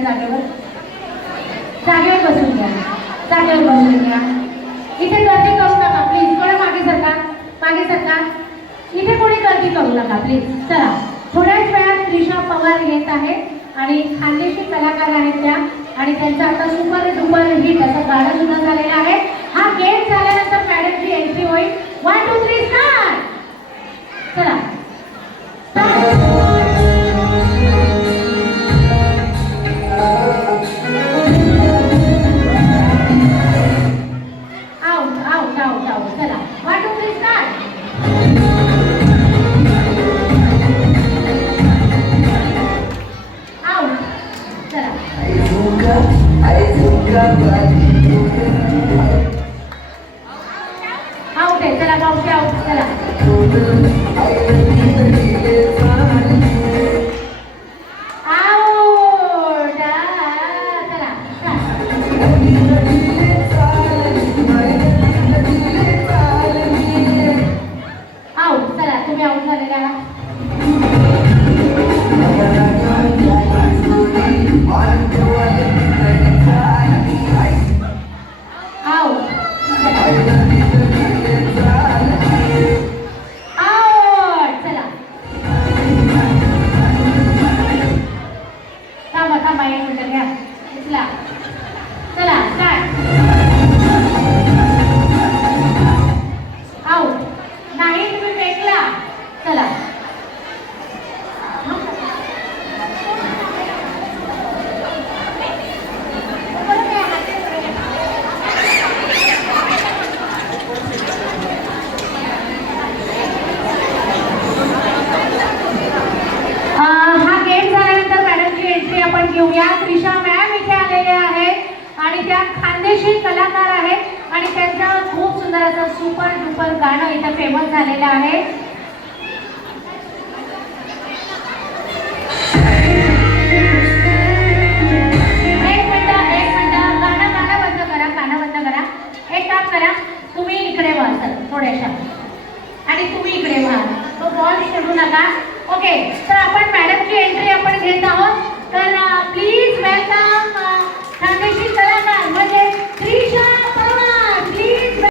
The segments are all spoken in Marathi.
घ्या जागेवर, जागेवर बसून घ्या, जागेवर बसून घ्या. इथे गर्दी करू नका प्लीज, थोडं मागे सरका, मागे सरका. इथे कोणी गर्दी करू नका प्लीज. चला, थोड्याच वेळात त्रिशा पवार येत आहे आणि खानदेशी कलाकार आहेत त्या, आणि त्यांचं आता सुपर डुपर हिट असं गाणं सुद्धा झालेलं आहे. हा गेम झाल्यानंतर मॅडमची एंट्री होईल. 1 2 3 स्टार्ट. चला आउट आहे. चला गावचे आउट. चला आउट. चला तुम्ही आउट झालेला आहात. घेऊया. त्रिशा मॅम इथे आलेले आहेत आणि त्या खानदेशी कलाकार आहेत आणि त्यांचं खूप सुंदर असं सुपर डुपर गाणं इथे फेमस झालेलं आहे. एक मिनिट गाणं बंद करा, गाणं बंद करा. एक काम करा, तुम्ही इकडे व्हा सर थोड्याशा, आणि तुम्ही इकडे व्हा, तो बॉल सोडू नका. ओके, तर आपण मॅडमची एंट्री आपण घेत आहोत. तर प्लीज वेलकम खानदेशी कलाकार म्हणजे त्रिशा पवार. प्लीज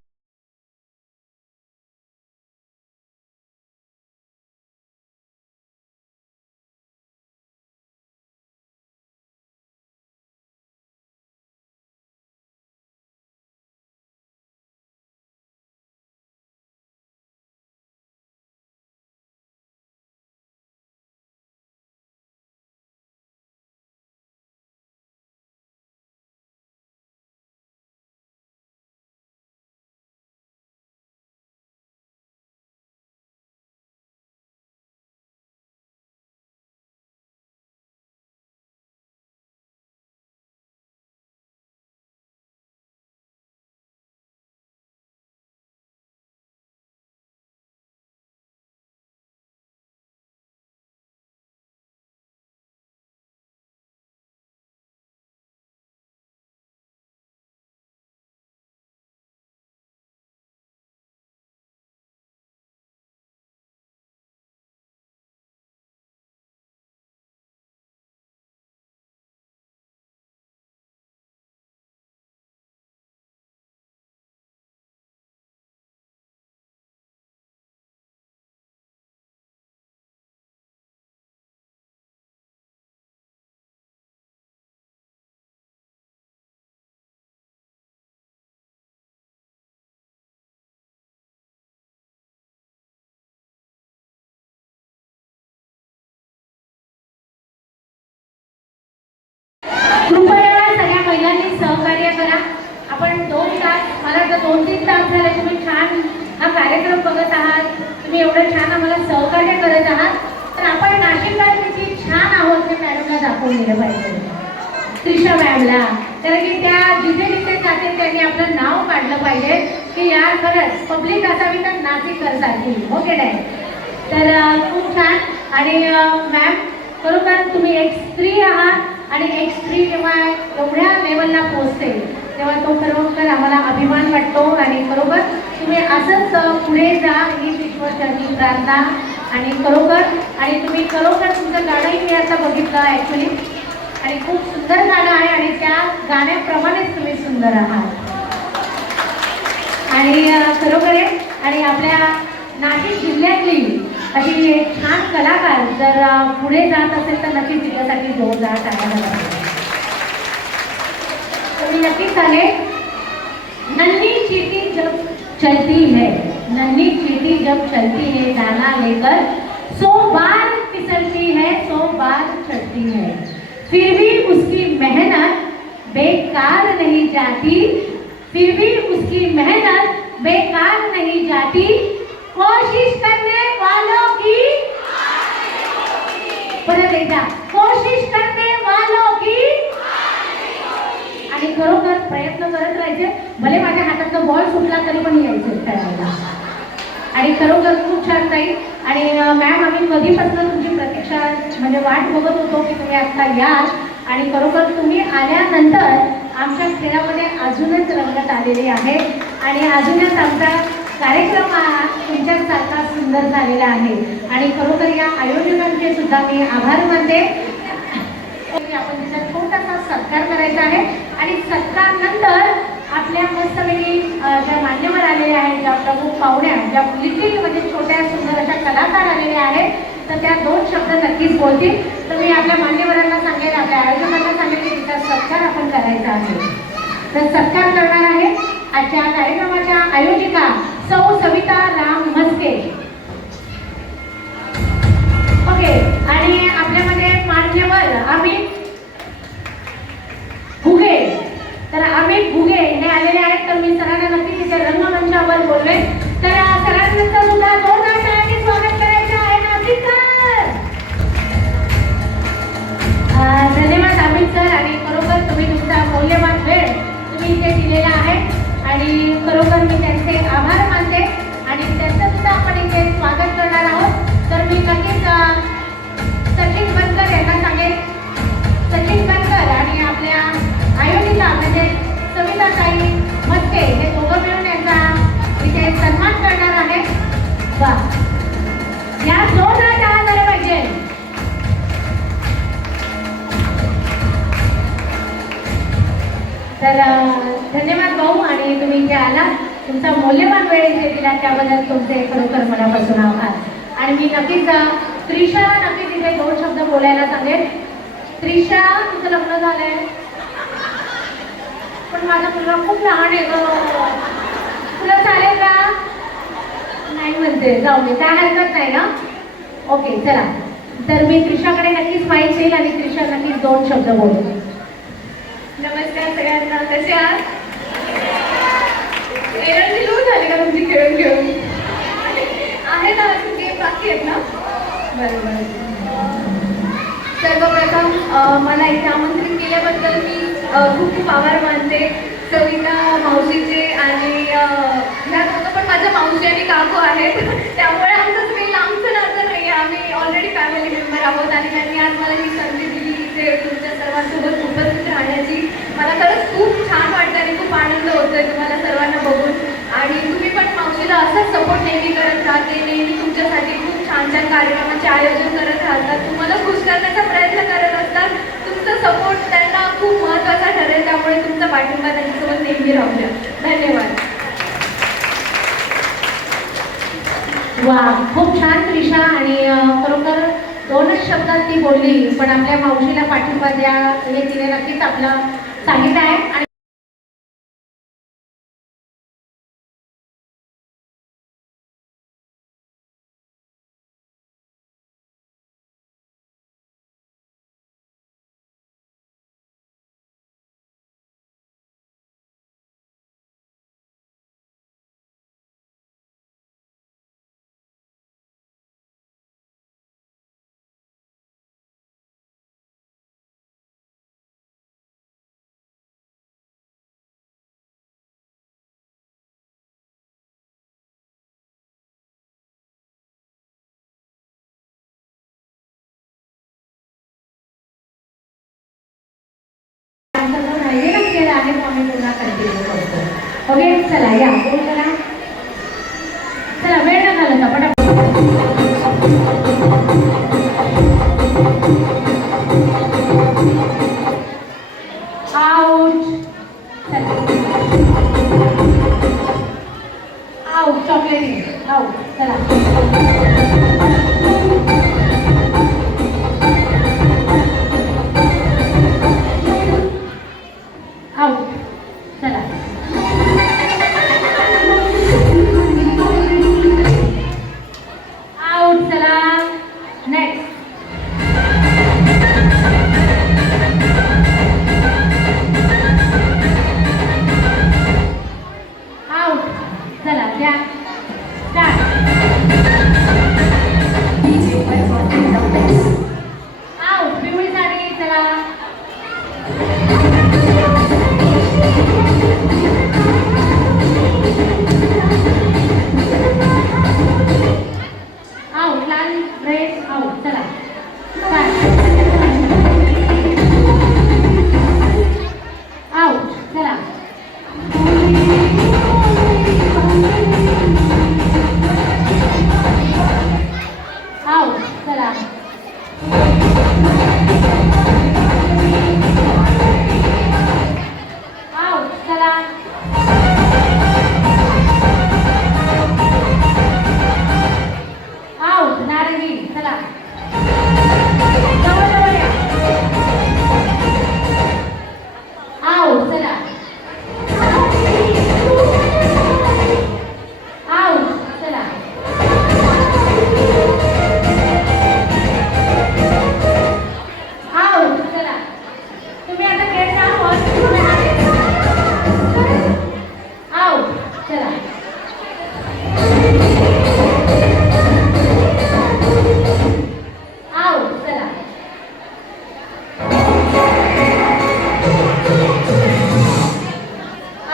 कृपया सगळ्या महिलांनी सहकार्य करा. आपण 2 तास, मला वाटतं 2-3 तास झाले तुम्ही छान हा कार्यक्रम बघत आहात. तुम्ही एवढं छान आम्हाला सहकार्य करत आहात. तर आपण नाशिककर किती छान आहोत हे मॅडमला दाखवून दिलं पाहिजे, त्रिशा मॅमला. कारण की त्या जिथे जिथे जाते त्यांनी आपलं नाव काढलं पाहिजे की यार खरंच पब्लिक असावी तर नाशिककर सारखी. ओके नाही? तर खूप छान. आणि मॅम खरोखर तुम्ही एक स्त्री आहात आणि एक स्त्री जेव्हा एवढ्या लेवलला पोहोचते तेव्हा तो खरोखर आम्हाला अभिमान वाटतो. आणि खरोखर तुम्ही असंच पुढे जा हीच ईश्वरचरणी प्रार्थना. आणि खरोखर तुम्ही खरोखर तुमचं गाणंही मी आता बघितलं ॲक्च्युली आणि खूप सुंदर गाणं आहे आणि त्या गाण्याप्रमाणेच तुम्ही सुंदर आहात आणि खरोखर आहे. आणि आपल्या नाशिक जिल्ह्यातली अशी एक छान कलाकार जर पुढे जात असेल तर नक्कीच तिच्यासाठी जोरदार टाळ्या मी नक्कीच सांगेन. नन्ही चींटी जब चलती है, नन्ही चींटी जब चलती है दाना लेकर 100 बार फिसलती है 100 बार चढ़ती है, फिर भी उसकी मेहनत बेकार नहीं जाती, फिर भी उसकी मेहनत बेकार नहीं जाती, कोशिश करने वालों की परत एकदा कोशिश करने वालों की. आणि खरोखर प्रयत्न करत राहायचे, भले माझ्या हातातला बॉल सुटला तरी पण यायचं खेळायला. आणि खरोखर खूप छान राहील. आणि मॅम आम्ही कधीपासून तुमची प्रतीक्षा म्हणजे वाट बघत होतो की तुम्ही आता याल आणि खरोखर तुम्ही आल्यानंतर आमच्या खेळामध्ये अजूनच रंगत आलेली आहे आणि अजूनच आमचा कार्यक्रम हा तुमच्यासारखा सुंदर झालेला आहे. आणि खरोखर या आयोजकांचे सुद्धा मी आभार मानते. आपण तिचा छोटासा सत्कार करायचा आहे आणि सत्कार नंतर आपल्या मस्तपैकी ज्या मान्यवर आलेल्या आहेत, ज्या प्रमुख पाहुण्या, ज्या लिटिल म्हणजे छोट्या सुंदर अशा कलाकार आलेल्या आहेत, तर त्या 2 शब्द नक्कीच बोलतील. तर मी आपल्या मान्यवरांना सांगेन, आपल्या आयोजकांना सांगेन की तिचा सत्कार आपण करायचा आहे. तर सत्कार करणार आहे आजच्या कार्यक्रमाच्या आयोजिका सौ सविता राम म्हस्के. ओके. आणि आपल्यामध्ये मान्यवर अमित घुगे, तर अमित घुगे हे आलेले आहेत. तर मी सरांना नक्की तिथे रंगमंचावर बोलवे. तर सरांचं सुद्धा जोरदार टाळ्यांनी स्वागत करायचं आहे. नाशिककर धन्यवाद अमित सर. आणि खरोखर तुम्ही तुमचा मौल्यवान वेळ तुम्ही इथे दिलेला आहे आणि खरोखर मी त्यांचे आभार मानते. आणि त्यांचं सुद्धा आपण इथे स्वागत करणार आहोत. तर मी नक्कीच सचिन बनकर यांना सांगेन. सचिन बनकर आणि आपल्या आयोजिका म्हणजे सविताताई म्हस्के हे दोघं मिळून यांचा इथे सन्मान करणार आहे. वा, या जोरदार टाळ्या झाल्या पाहिजे. तर धन्यवाद भाऊ. आणि तुम्ही इथे आला, तुमचा मौल्यवान वेळ इथे दिला त्याबद्दल तुमचे खरोखर मनापासून आभार. आणि मी नक्कीच त्रिशाला नक्कीच इथे 2 शब्द बोलायला सांगेन. त्रिशा, तुझं लग्न झालंय पण माझा मुलगा खूप लहान आहे ग, तुला चालेल का? नाही म्हणते, जाऊ दे, काय हरकत नाही ना. ओके चला. तर मी त्रिशाकडे नक्कीच माहीत येईल आणि त्रिशा नक्कीच 2 शब्द बोलते. नमस्कार सगळ्यांना, कसे आहात? एनर्जी लूज झाली का तुमची खेळून खेळून? आहे ना, अजून गेम बाकी आहेत ना? बरोबर. सर्वप्रथम मला इथे आमंत्रित केल्याबद्दल मी खूप खूप आभार मानते सविता मावशीचे. आणि ह्या दोघं पण माझ्या मावशी आणि काकू आहेत, त्यामुळे आमचं तुम्ही लांबचं नातं नाही आहे, आम्ही ऑलरेडी फॅमिली मेंबर आहोत. आणि त्यांनी आज मला ही संधी दिली इथे तुमच्या सर्वांसोबत उपस्थित राहण्याची. मला खरंच खूप छान वाटतं आणि खूप आनंद होतोय तुम्हाला सर्वांना बघून. आणि तुम्ही पण मावशीला असाच सपोर्ट नेहमी करत राहते, नेहमी तुमच्यासाठी खूप छान छान कार्यक्रमाचे आयोजन करत राहतात, तुम्हाला खुश करण्याचा प्रयत्न करत असतात. तुमचा सपोर्ट त्यांना खूप महत्त्वाचा ठरेल, त्यामुळे तुमचा पाठिंबा त्यांच्यासोबत नेहमी राहू द्या. धन्यवाद. वा, खूप छान त्रिशा. आणि खरोखर 2च शब्दात ती बोलली, पण आपल्या मावशीला पाठिंबा द्या हे तिने नक्कीच आपलं सांगितलं आहे. आणि आहे तो आम्ही पुन्हा कंटिन्यू करतो. ओके चला या बोल करा. चला वेळ न घालवता पटापट. आउट चला आउट चला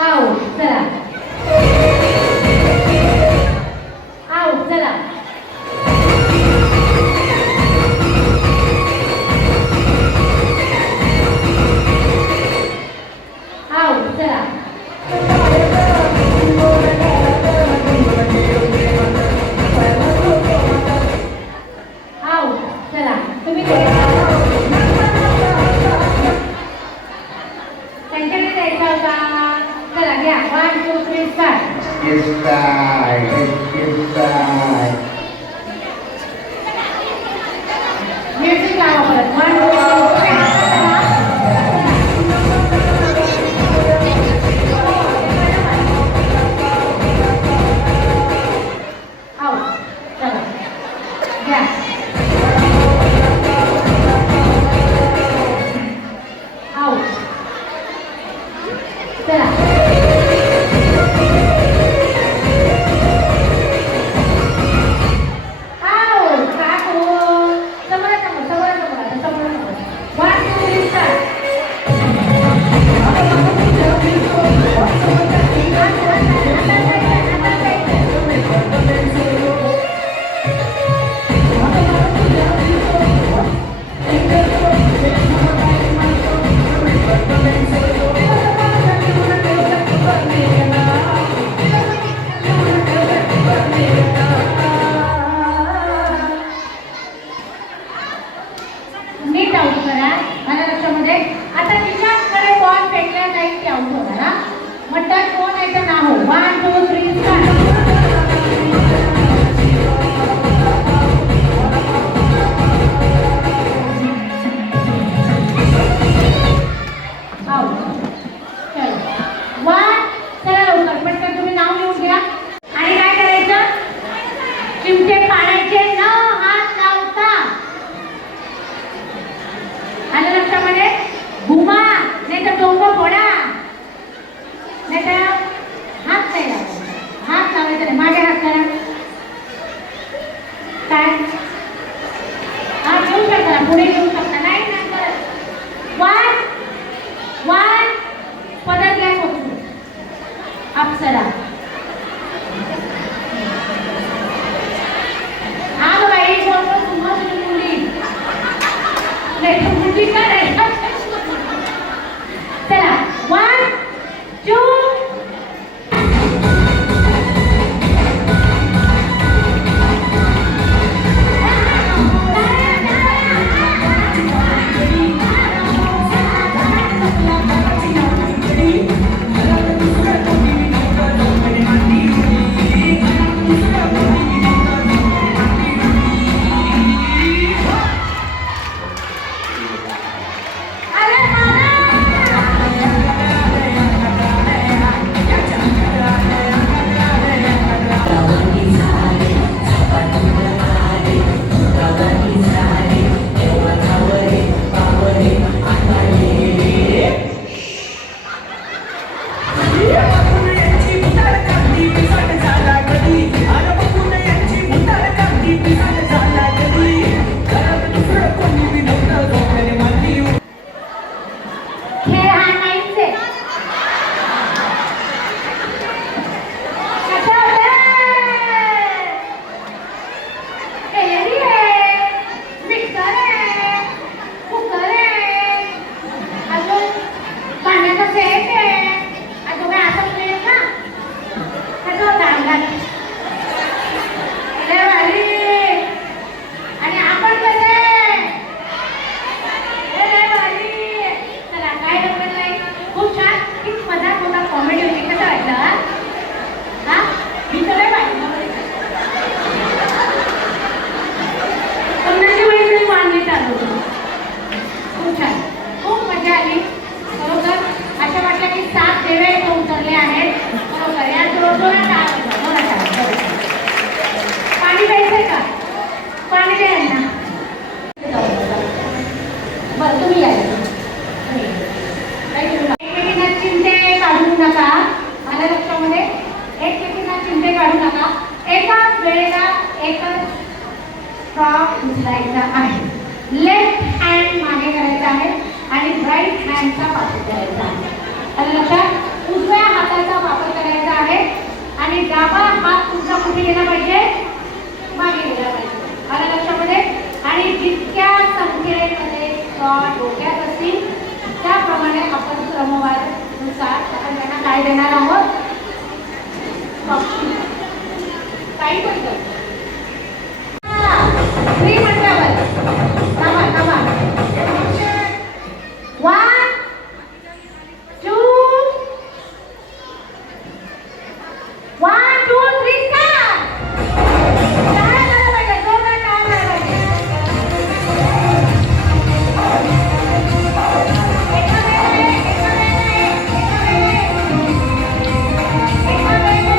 आउट चला आउट चला आउट चला आउट चला तुम्ही त्यांच्याकडे द्यायचा होता चला घ्या 1 2 3 start It's back. It's back. Music लावा परत 1 2 3 आउट चला घ्या आउट चला आउट काकू समोर समोर 1 2 3 स्टार्ट नीट आउट करा माझ्या लक्षामध्ये आता तिच्याकडे बॉल फेकला जाईल की आउट होणार हा मग टच हो नाही तर ना हो 1 2 3 स्टार्ट आउट चलो 1 चला लवकर पटकन तुम्ही नाव लिहून घ्या आणि काय करायचं चिमटे पाण्याचे न हात लावता आलं लक्षामध्ये घुमा नाही तर डोंगर फोडा पायांचा वापर करायचा आहे. आलं लक्षात? उजव्या हाताचा वापर करायचा आहे आणि डावा हात तुमचा कुठे गेला पाहिजे? मागे गेला पाहिजे. आलं लक्षामध्ये? आणि जितक्या संख्येमध्ये डोक्यात असतील त्याप्रमाणे आपण क्रमवारीनुसार आपण त्यांना काय देणार आहोत? काही पण फ्री म्हटल्यावर थांबा थांबा. 1 2 1 2 3 स्टार्ट. काय झालं पाहिजे? जोरदार काय झालं पाहिजे? एका वेळेला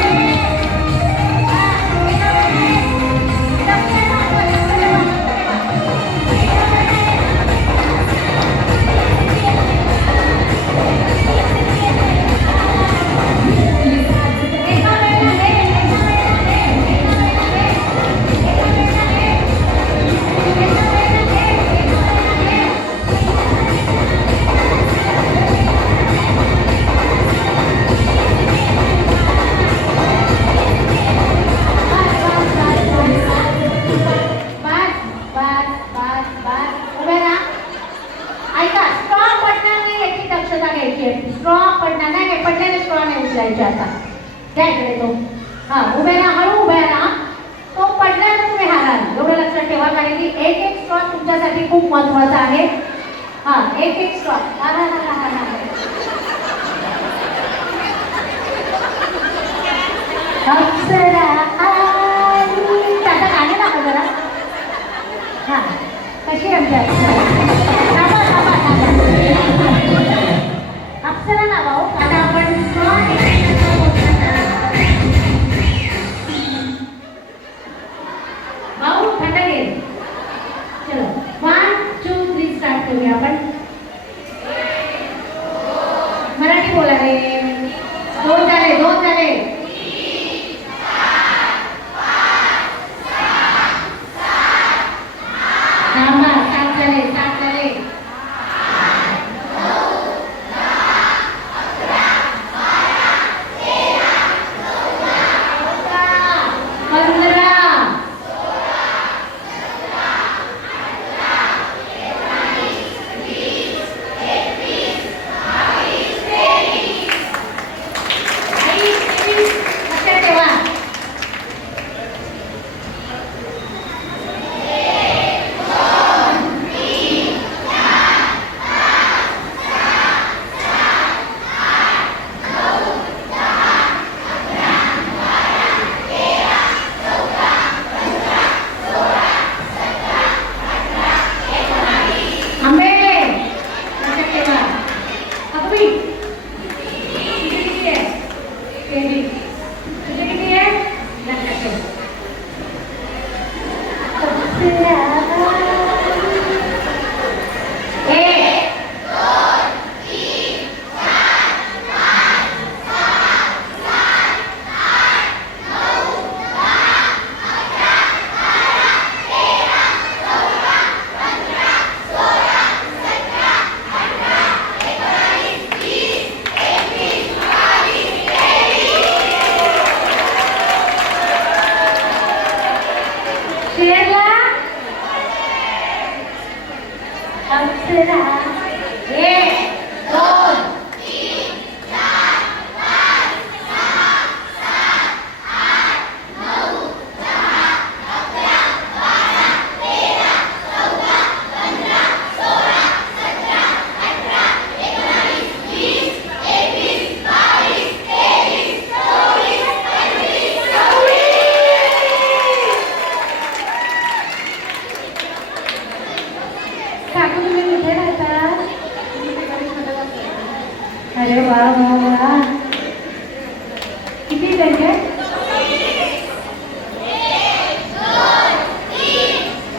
आता द्या इकडे तो. हा उभे राहा, हळू उभे राहा. तो पडला तर तुम्ही हाराल एवढं लक्षात ठेवा. कारण की एक एक स्ट्रॉ तुमच्यासाठी खूप महत्वाचा आहे. हा एक एक स्ट्रॉ. अप्सरा आली. आता गाणं दाखव जरा. हा कशी आमच्या अप्सरा नावा हो. आता आपण भाऊ थंड घे. चलो 1 2 3 स्टार्ट करूया आपण. मराठी बोला रे. 2 झाले 2 झाले. थांबा 7 झाले 7 झाले. अप्सरा 1 2 3 4 5 6 7 8 9 10 11 12 13 14 15 16 17 18 19 20 21 22 23 24 25 काकू तुम्ही कुठे राहता? अरे वा वा वा. किती त्यांचे? 1 2 3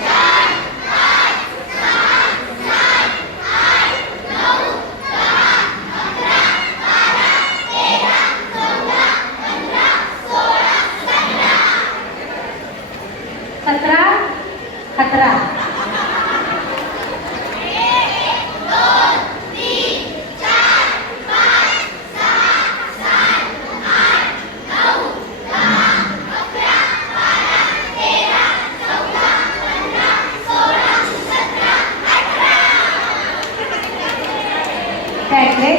4 5 6 7 8 9 10 11 12 13 14 15 16 17 17 17 1 2 3 इकडे.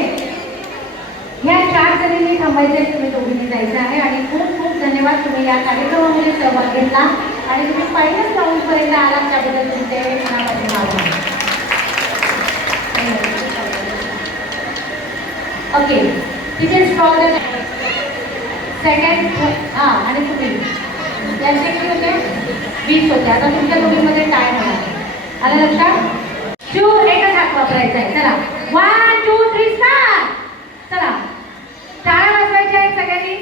ह्या 4 जणींनी थांबायचे, तुम्ही दोघींनी जायचं आहे. आणि खूप खूप धन्यवाद, तुम्ही या कार्यक्रमामध्ये सहभाग घेतला आणि तुम्ही पहिल्याच राऊंडपर्यंत आलात, त्याबद्दल तुमचे मनापासून आभार. Okay, this is for the second. हां, आणि तुम्ही यांचे किती होते? 20 होते. आता तुमच्या दोघींमध्ये टाइम होणार. आलं लक्षात? एकच हात वापरायचा आहे. चला, 1 2 3 स्टार्ट. चला, टाळ्या वाजवायच्या आहेत सगळ्यांनी.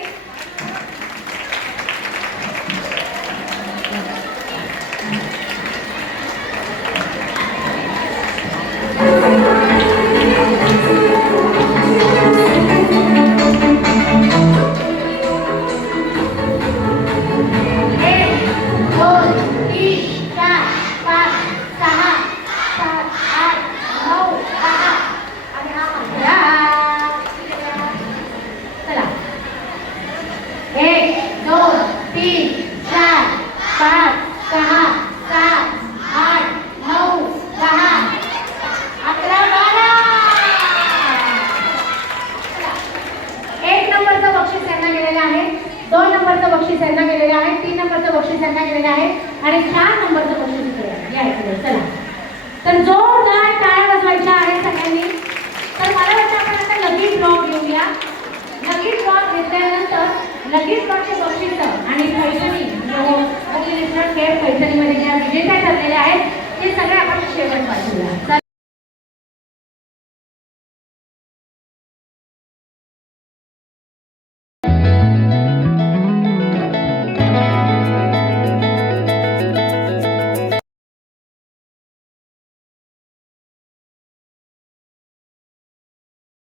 बक्षीस यांना गेलेले आहे, 3 नंबरचं बक्षीस यांना गेलेलं आहे आणि 4 नंबरचं बक्षीस इकडे आहे. या इकडे चला. तर जोरदार टाळ्या वाजवायच्या आहेत सगळ्यांनी. तर मला वाटतं आपण आता लकी ड्रॉ घेऊया. लकी ड्रॉ घेतल्यानंतर लकी ड्रॉचे बक्षीस आणि पैठणी जो खेळ पैठणीमध्ये ज्या विजेत्या ठरलेल्या आहेत ते सगळे आपण शेवट वाचूया.